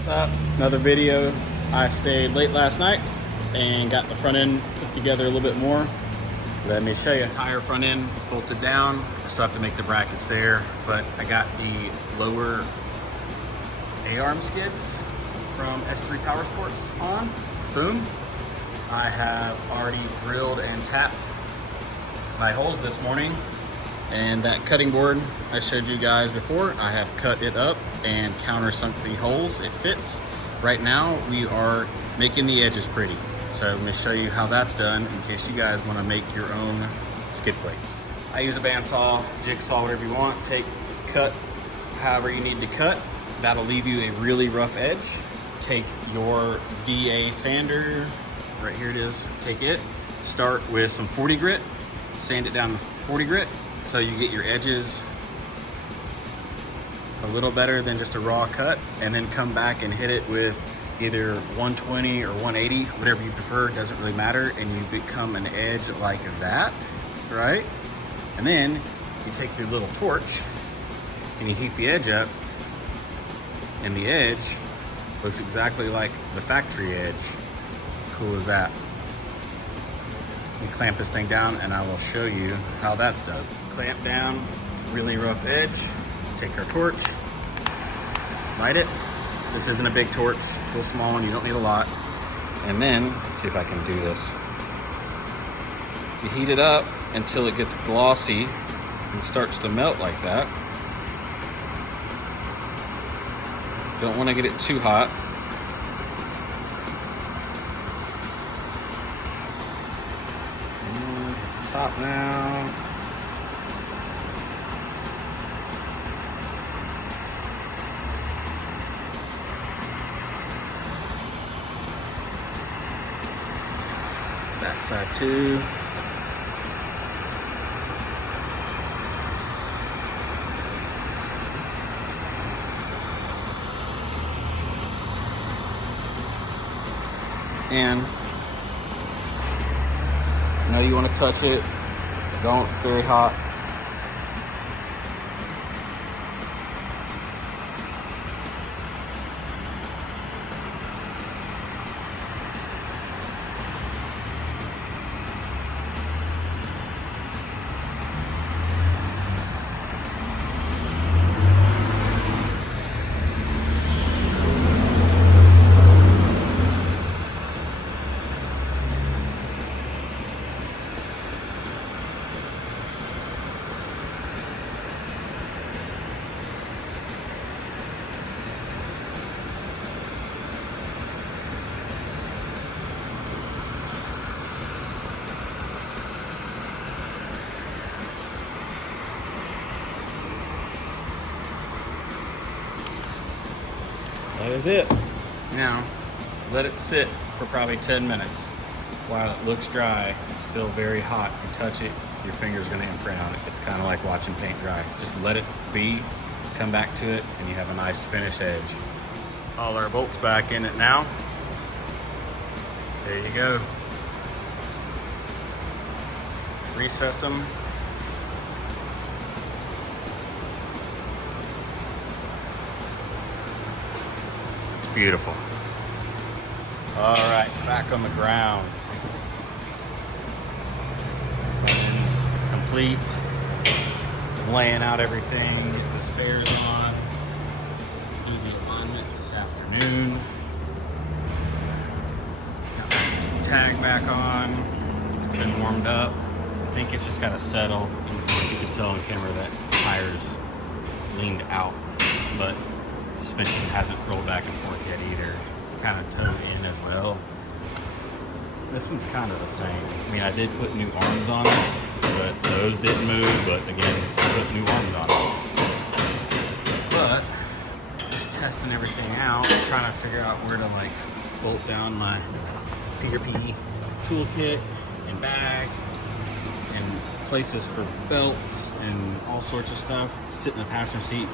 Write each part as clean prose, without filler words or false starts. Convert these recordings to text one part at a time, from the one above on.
What's up? Another video. I stayed late last night and got the front end put together a little bit more. Let me show you. Entire front end bolted down. I still have to make the brackets there, but I got the lower A-arm skids from S3 Power Sports on. Boom. I have already drilled and tapped my holes this morning, and that cutting board I showed you guys before, I have cut it up and countersunk the holes. It fits. Right now we are making the edges pretty, so I'm going to show you how that's done in case you guys want to make your own skid plates. I use a bandsaw, jigsaw, whatever you want. Cut however you need to cut. That'll leave you a really rough edge. Take your DA sander, right here it is, take it, start with some 40 grit, sand it down to 40 grit so you get your edges a little better than just a raw cut, and then come back and hit it with either 120 or 180, whatever you prefer, doesn't really matter, and you become an edge like that, right? And then you take your little torch and you heat the edge up, and the edge looks exactly like the factory edge. Cool as that. We clamp this thing down and I will show you how that's done. Clamp down, really rough edge. Take our torch, light it. This isn't a big torch, it's a small one, you don't need a lot. And then, let's see if I can do this. You heat it up until it gets glossy and starts to melt like that. Don't want to get it too hot. Hit the top now. Back side too. And I know you want to touch it, don't, it's very hot. That is it. Now, let it sit for probably 10 minutes. While it looks dry, it's still very hot. If you touch it, your finger's gonna imprint on it. It's kind of like watching paint dry. Just let it be, come back to it, and you have a nice finished edge. All our bolts back in it now. There you go. Recessed them. Beautiful. All right, back on the ground. Is complete. Laying out everything. Get the spares on. Do the alignment this afternoon. Got the tag back on. It's been warmed up. I think it's just got to settle. You can tell on camera that tires leaned out, but suspension hasn't rolled back and forth yet either. It's kind of towed in as well. This one's kind of the same. I mean, I did put new arms on it, but those didn't move. But again, I put new arms on it. But just testing everything out, trying to figure out where to like bolt down my PRP toolkit and bag and places for belts and all sorts of stuff. Sit in the passenger seat.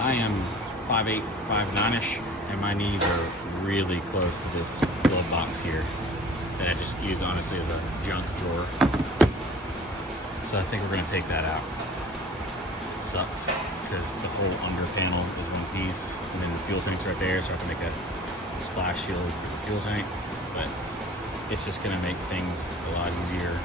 I am 5'8", 5'9"-ish, and my knees are really close to this glove box here that I just use honestly as a junk drawer. So I think we're gonna take that out. It sucks. because the whole under panel is one piece, and then the fuel tank's right there, so I have to make a splash shield for the fuel tank. But it's just gonna make things a lot easier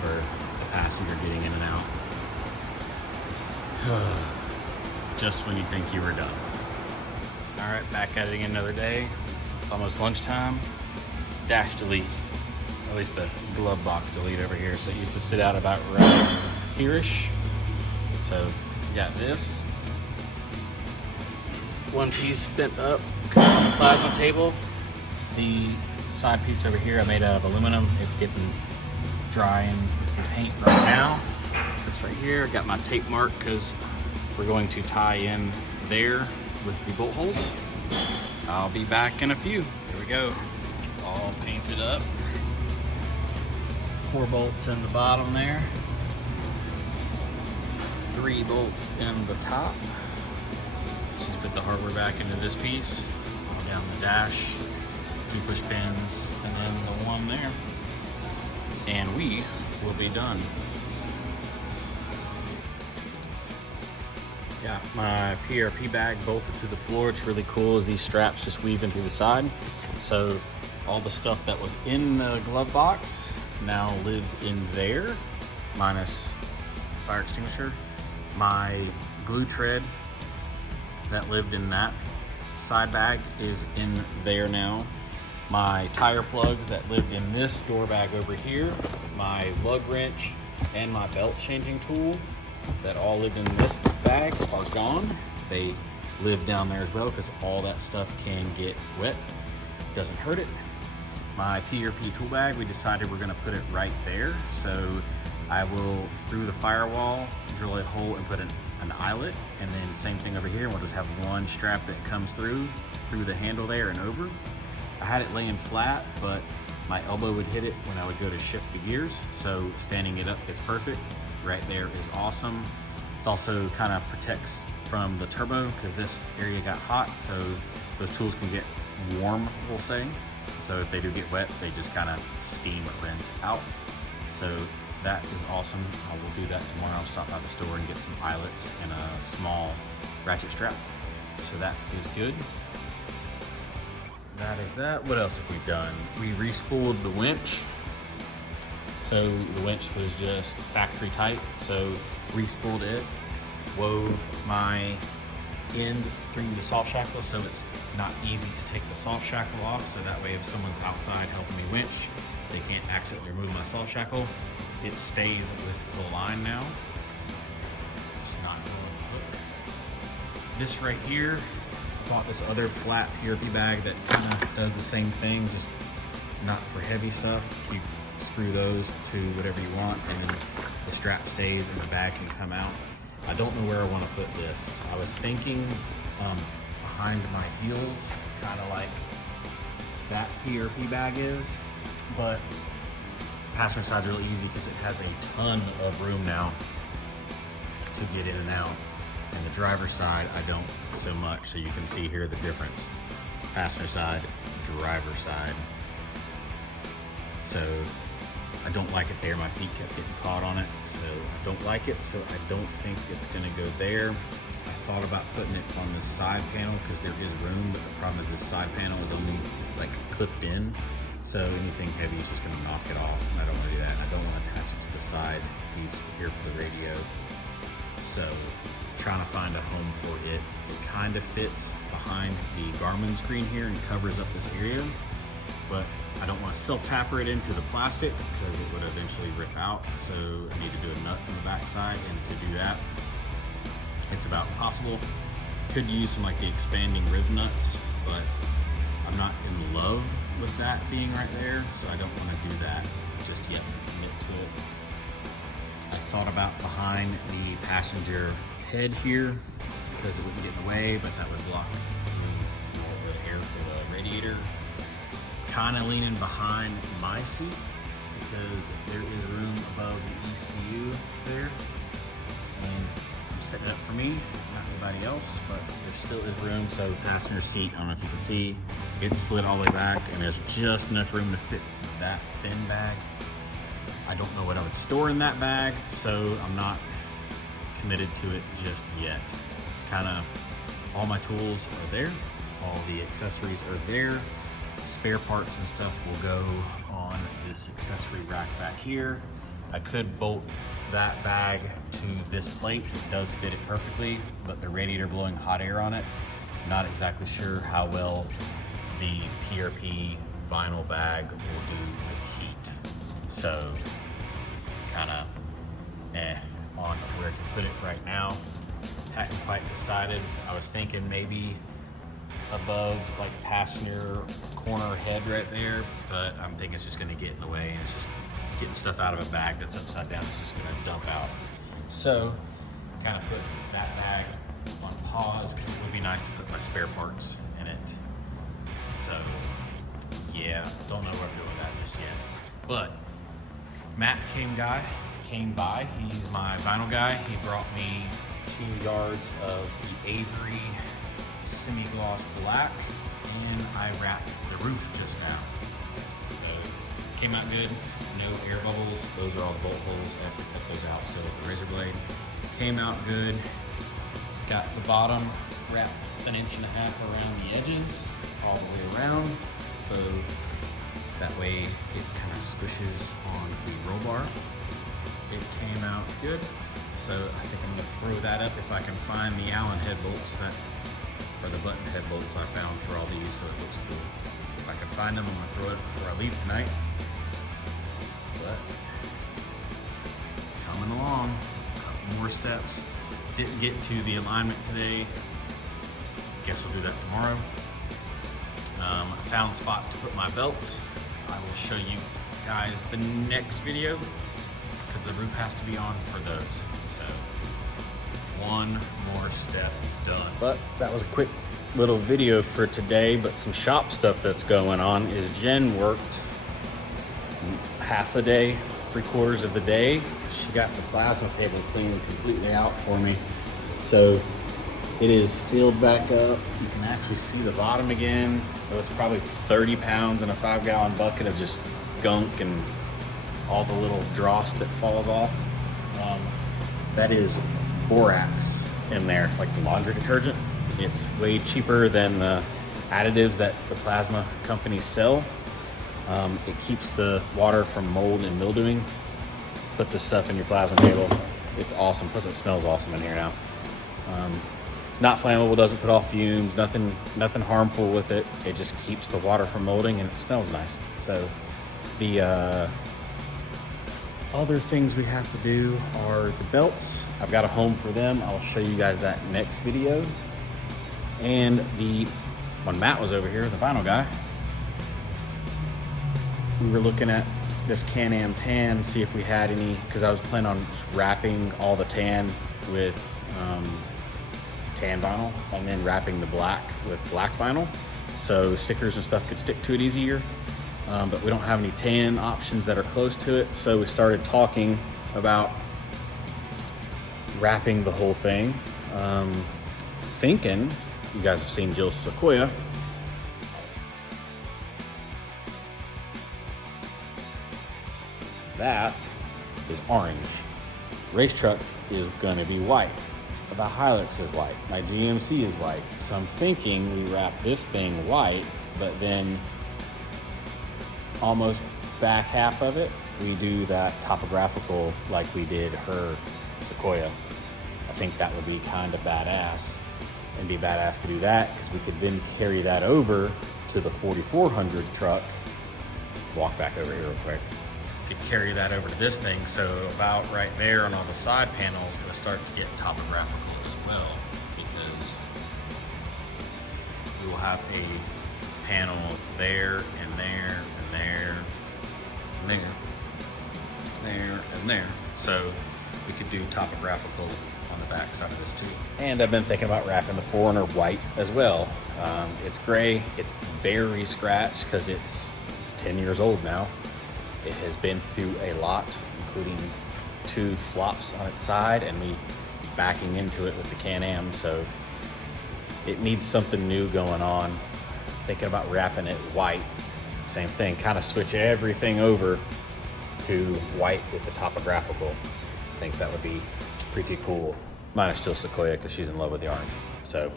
for the passenger getting in and out. Just when you think you were done. All right, back at it again another day. It's almost lunchtime. Dash delete, at least the glove box delete over here. So it used to sit out about right here-ish. So you got this. One piece bent up on the plasma table. The side piece over here I made out of aluminum. It's getting dry in the paint right now. This right here, got my tape mark because we're going to tie in there with the bolt holes. I'll be back in a few. Here we go. All painted up. 4 bolts in the bottom there. 3 bolts in the top. Just put the hardware back into this piece. All down the dash. 2 push pins, and then the one there. And we will be done. Got my PRP bag bolted to the floor. It's really cool as these straps just weave in through the side. So all the stuff that was in the glove box now lives in there, minus fire extinguisher. My glue tread that lived in that side bag is in there now. My tire plugs that lived in this door bag over here, my lug wrench, and my belt changing tool that all lived in this bag are gone. They live down there as well because all that stuff can get wet. Doesn't hurt it. My PRP tool bag, we decided we're gonna put it right there. So I will, through the firewall, drill a hole and put an eyelet, and then same thing over here. We'll just have one strap that comes through the handle there and over. I had it laying flat, but my elbow would hit it when I would go to shift the gears. So standing it up, it's perfect. Right there is awesome. It also kind of protects from the turbo because this area got hot, so those tools can get warm, we'll say. So if they do get wet, they just kind of steam or rinse out. So that is awesome. I will do that tomorrow. I'll stop by the store and get some eyelets and a small ratchet strap. So that is good. That is that. What else have we done? We re-spooled the winch. So the winch was just factory tight, so re-spooled it, wove my end through the soft shackle so it's not easy to take the soft shackle off, so that way if someone's outside helping me winch, they can't accidentally remove my soft shackle. It stays with the line now. Just not going to hook. This right here, bought this other flat PRP bag that kind of does the same thing, just not for heavy stuff. You screw those to whatever you want, and then the strap stays and the bag can come out. I don't know where I want to put this. I was thinking behind my heels, kind of like that PRP bag is, but passenger side's really easy because it has a ton of room now to get in and out. And the driver's side, I don't so much. So you can see here the difference. Passenger side, driver side. So I don't like it there. My feet kept getting caught on it. So I don't like it. So I don't think it's gonna go there. I thought about putting it on the side panel because there is room, but the problem is this side panel is only like clipped in. So anything heavy is just gonna knock it off. And I don't wanna do that. And I don't wanna attach it to the side piece here for the radio. So trying to find a home for it. It kind of fits behind the Garmin screen here and covers up this area, but I don't want to self-tapper it into the plastic because it would eventually rip out. So I need to do a nut on the back side, and to do that, it's about impossible. Could use some like the expanding rib nuts, but I'm not in love with that being right there, so I don't want to do that just yet and commit to it. I thought about behind the passenger head here because it wouldn't get in the way, but that would block more of the air for the radiator. Kind of leaning behind my seat because there is room above the ECU there, and I'm setting it up for me, not anybody else, but there still is room. So the passenger seat, I don't know if you can see, it's slid all the way back, and there's just enough room to fit that thin bag. I don't know what I would store in that bag, so I'm not committed to it just yet. Kind of all my tools are there, all the accessories are there. Spare parts and stuff will go on this accessory rack back here. I could bolt that bag to this plate. It does fit it perfectly, but the radiator blowing hot air on it, not exactly sure how well the PRP vinyl bag will do with heat. So kind of on where to put it right now. Hadn't quite decided. I was thinking maybe above like passenger corner head right there, but I'm thinking it's just gonna get in the way, and it's just getting stuff out of a bag that's upside down. It's just gonna dump out. So kind of put that bag on pause because it would be nice to put my spare parts in it. So yeah, don't know what I'm doing with that just yet. But Matt came by. He's my vinyl guy. He brought me 2 yards of the Avery semi-gloss black, and I wrapped the roof just now. So came out good, no air bubbles. Those are all the bolt holes. I have to cut those out still with the razor blade. Came out good. Got the bottom wrapped 1.5 inches around the edges, all the way around. So that way it kind of squishes on the roll bar. It came out good. So I think I'm gonna throw that up if I can find the Allen head bolts or the button head bolts I found for all these, so it looks cool. If I can find them, I'm gonna throw it up before I leave tonight. But coming along, a couple more steps. Didn't get to the alignment today. Guess we'll do that tomorrow. I found spots to put my belts. I will show you guys the next video because the roof has to be on for those. So one more step done. But that was a quick little video for today, but some shop stuff that's going on is Jen worked half a day, 3/4 of the day. She got the plasma table cleaned completely out for me. So it is filled back up. You can actually see the bottom again. It was probably 30 pounds in a 5-gallon bucket of just gunk and all the little dross that falls off. That is borax in there, like the laundry detergent. It's way cheaper than the additives that the plasma companies sell. It keeps the water from mold and mildewing. Put this stuff in your plasma table. It's awesome. Plus it smells awesome in here now. It's not flammable, doesn't put off fumes, nothing harmful with it. It just keeps the water from molding and it smells nice. So the other things we have to do are the belts. I've got a home for them. I'll show you guys that next video. And when Matt was over here, the vinyl guy, we were looking at this Can-Am tan, see if we had any, because I was planning on just wrapping all the tan with tan vinyl and then wrapping the black with black vinyl so stickers and stuff could stick to it easier. But we don't have any tan options that are close to it, so we started talking about wrapping the whole thing. Thinking, you guys have seen Jill's Sequoia. That is orange. Race truck is gonna be white. The Hilux is white. My GMC is white. So I'm thinking we wrap this thing white, but then almost back half of it, we do that topographical like we did her Sequoia. I think that would be kind of badass, and be badass to do that because we could then carry that over to the 4400 truck. Walk back over here real quick. Could carry that over to this thing, so about right there on all the side panels, it'll start to get topographical as well, because we will have a panel there and there and there and there, there and there. So we could do topographical on the back side of this too. And I've been thinking about wrapping the 4Runner white as well. It's gray, it's very scratched because it's 10 years old now. It has been through a lot, including 2 flops on its side and me backing into it with the Can-Am, so it needs something new going on. Thinking about wrapping it white, same thing, kind of switch everything over to white with the topographical. I think that would be pretty cool. Mine is still Sequoia because she's in love with the orange. So,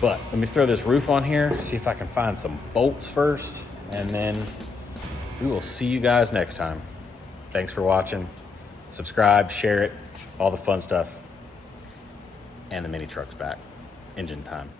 but let me throw this roof on here, see if I can find some bolts first, and then we will see you guys next time. Thanks for watching. Subscribe, share it, all the fun stuff. And the mini truck's back. Engine time.